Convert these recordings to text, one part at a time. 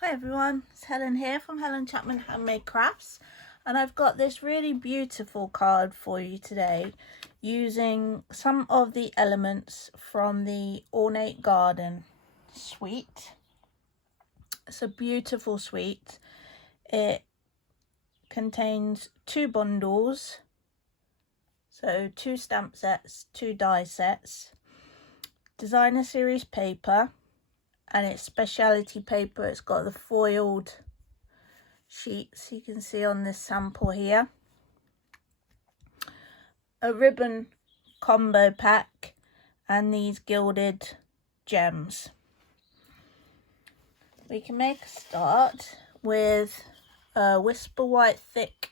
Hi everyone, it's Helen here from Helen Chapman Handmade Crafts, and I've got this really beautiful card for you today using some of the elements from the Ornate Garden Suite. It's a beautiful suite. It contains 2 bundles, so 2 stamp sets, 2 die sets, designer series paper, and it's specialty paper. It's got the foiled sheets you can see on this sample here, a ribbon combo pack, and these gilded gems. We can make a start with a Whisper White thick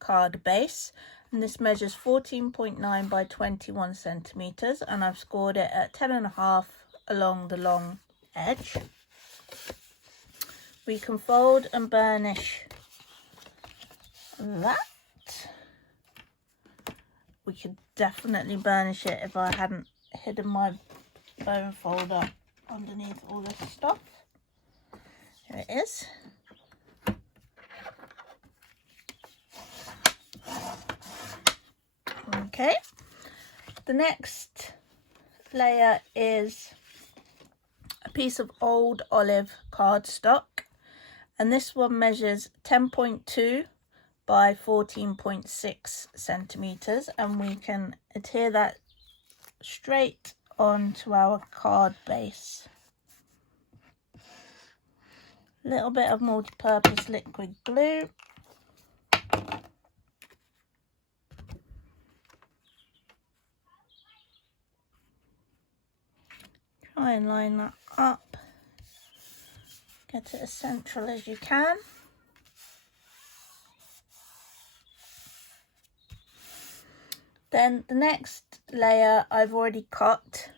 card base, and this measures 14.9 by 21 centimeters, and I've scored it at 10.5 along the long edge. We can fold and burnish that. We could definitely burnish it if I hadn't hidden my bone folder underneath all this stuff. Here it is. Okay, the next layer is a piece of old olive cardstock, and this one measures 10.2 by 14.6 centimeters, and we can adhere that straight onto our card base. A little bit of multi-purpose liquid glue. Try and line that up. Get it as central as you can. Then the next layer I've already cut,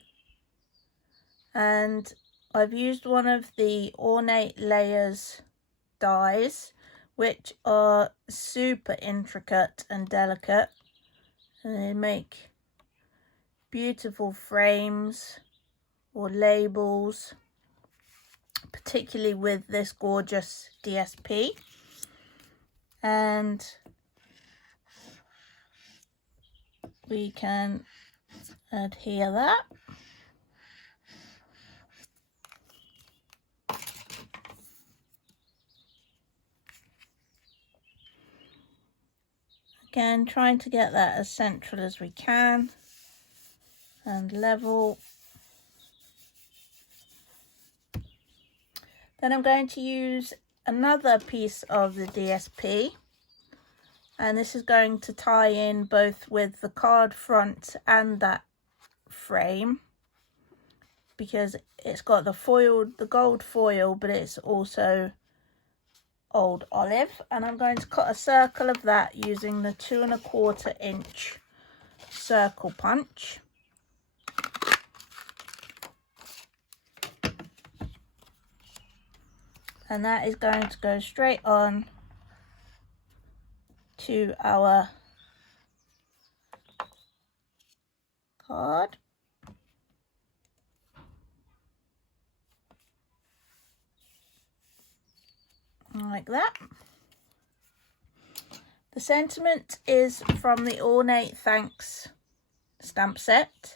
and I've used one of the Ornate Layers dies, which are super intricate and delicate, and they make beautiful frames or labels, particularly with this gorgeous DSP. And we can adhere that. Again, trying to get that as central as we can and level. Then I'm going to use another piece of the DSP, and this is going to tie in both with the card front and that frame, because it's got the gold foil, but it's also old olive. And I'm going to cut a circle of that using the 2¼ inch circle punch. And that is going to go straight on to our card. Like that. The sentiment is from the Ornate Thanks stamp set,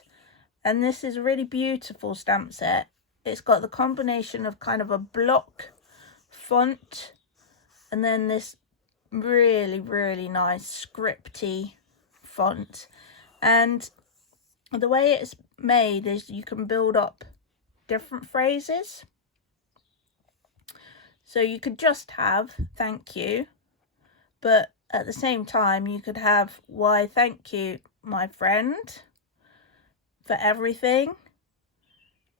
and this is a really beautiful stamp set. It's got the combination of kind of a block font and then this really nice scripty font, and the way it's made is you can build up different phrases. So you could just have thank you, but at the same time you could have why thank you my friend for everything,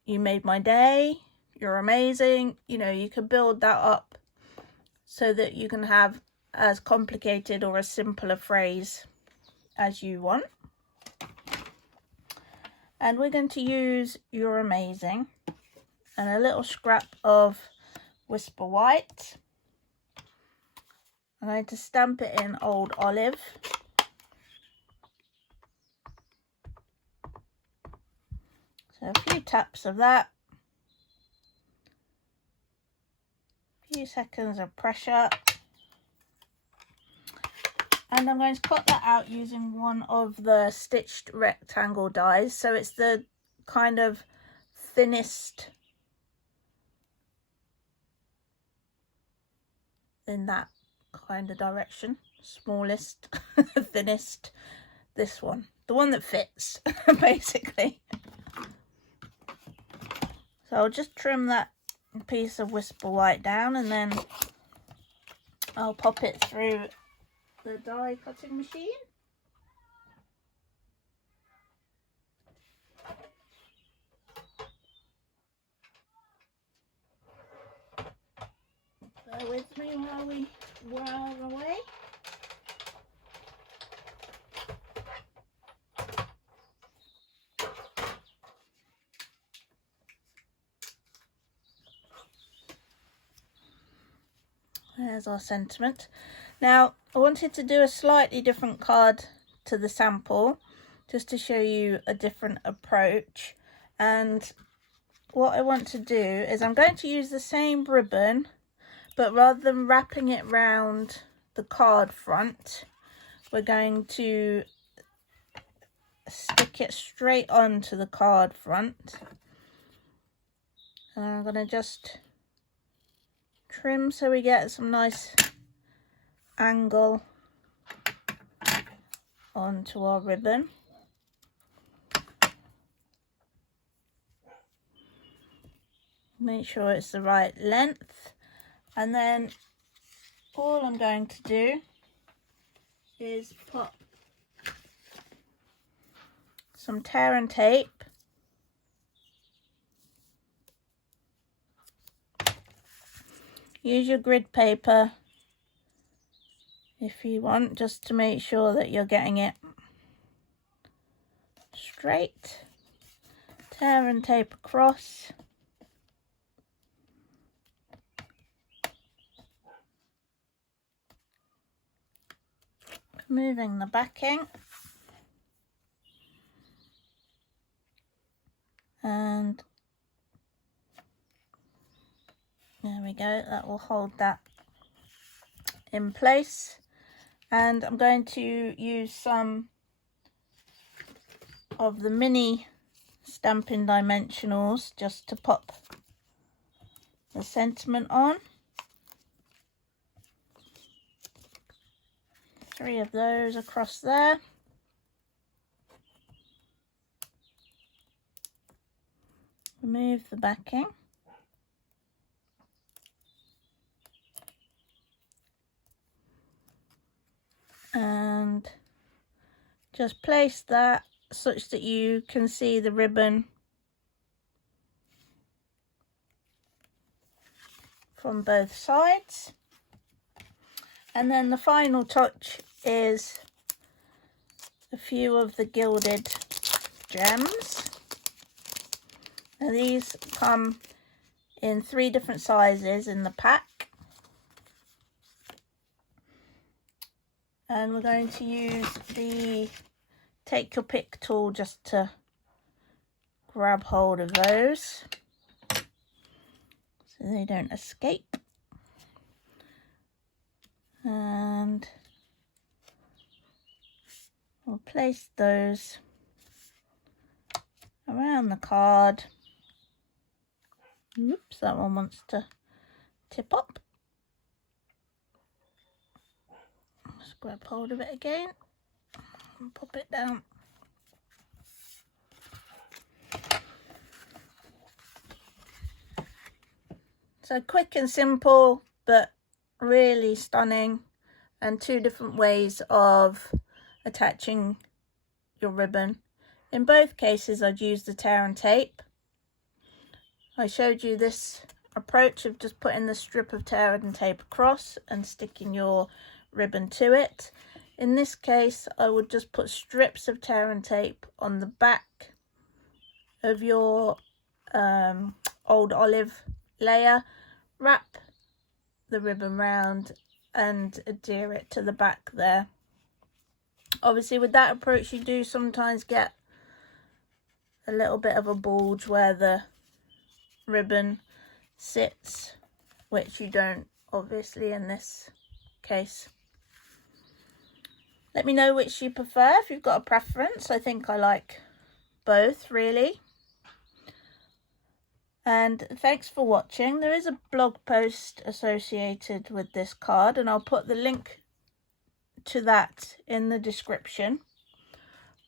you made my day, you're amazing. You know, you can build that up so that you can have as complicated or as simple a phrase as you want. And we're going to use you're amazing and a little scrap of Whisper White. I'm going to stamp it in old olive. So a few taps of that, a few seconds of pressure. And I'm going to cut that out using one of the stitched rectangle dies. So it's the kind of thinnest in that kind of direction. Smallest, thinnest, this one. The one that fits, basically. So I'll just trim that piece of Whisper White down and then I'll pop it through the die cutting machine. Bear with me while we while away. There's our sentiment. Now I wanted to do a slightly different card to the sample just to show you a different approach, and what I want to do is I'm going to use the same ribbon, but rather than wrapping it round the card front, we're going to stick it straight onto the card front, and I'm going to just trim so we get some nice angle onto our ribbon. Make sure it's the right length, and then all I'm going to do is put some tear and tape use your grid paper if you want, just to make sure that you're getting it straight. Tear and tape across. Removing the backing. And there we go, that will hold that in place. And I'm going to use some of the mini Stampin' Dimensionals just to pop the sentiment on. 3 of those across there. Remove the backing. And just place that such that you can see the ribbon from both sides. And then the final touch is a few of the gilded gems. Now these come in 3 different sizes in the pack. And we're going to use the take your pick tool just to grab hold of those so they don't escape. And we'll place those around the card. Oops, that one wants to tip up. Just grab hold of it again and pop it down. So quick and simple, but really stunning, and 2 different ways of attaching your ribbon. In both cases I'd use the tear and tape. I showed you this approach of just putting the strip of tear and tape across and sticking your ribbon to it. In this case I would just put strips of tear and tape on the back of your old olive layer, wrap the ribbon round and adhere it to the back there. Obviously with that approach you do sometimes get a little bit of a bulge where the ribbon sits, which you don't obviously, in this case. Let me know which you prefer, if you've got a preference. I think I like both, really. And thanks for watching. There is a blog post associated with this card, and I'll put the link to that in the description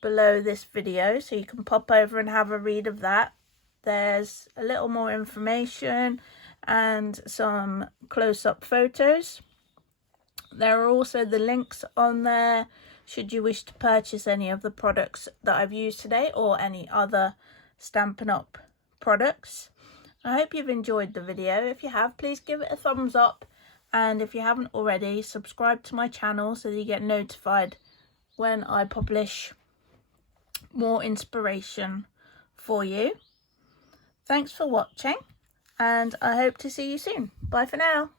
below this video, so you can pop over and have a read of that. There's a little more information and some close-up photos. There are also the links on there should you wish to purchase any of the products that I've used today or any other Stampin' Up products. I hope you've enjoyed the video. If you have, please give it a thumbs up, and if you haven't already, subscribe to my channel so that you get notified when I publish more inspiration for you. Thanks for watching, and I hope to see you soon. Bye for now.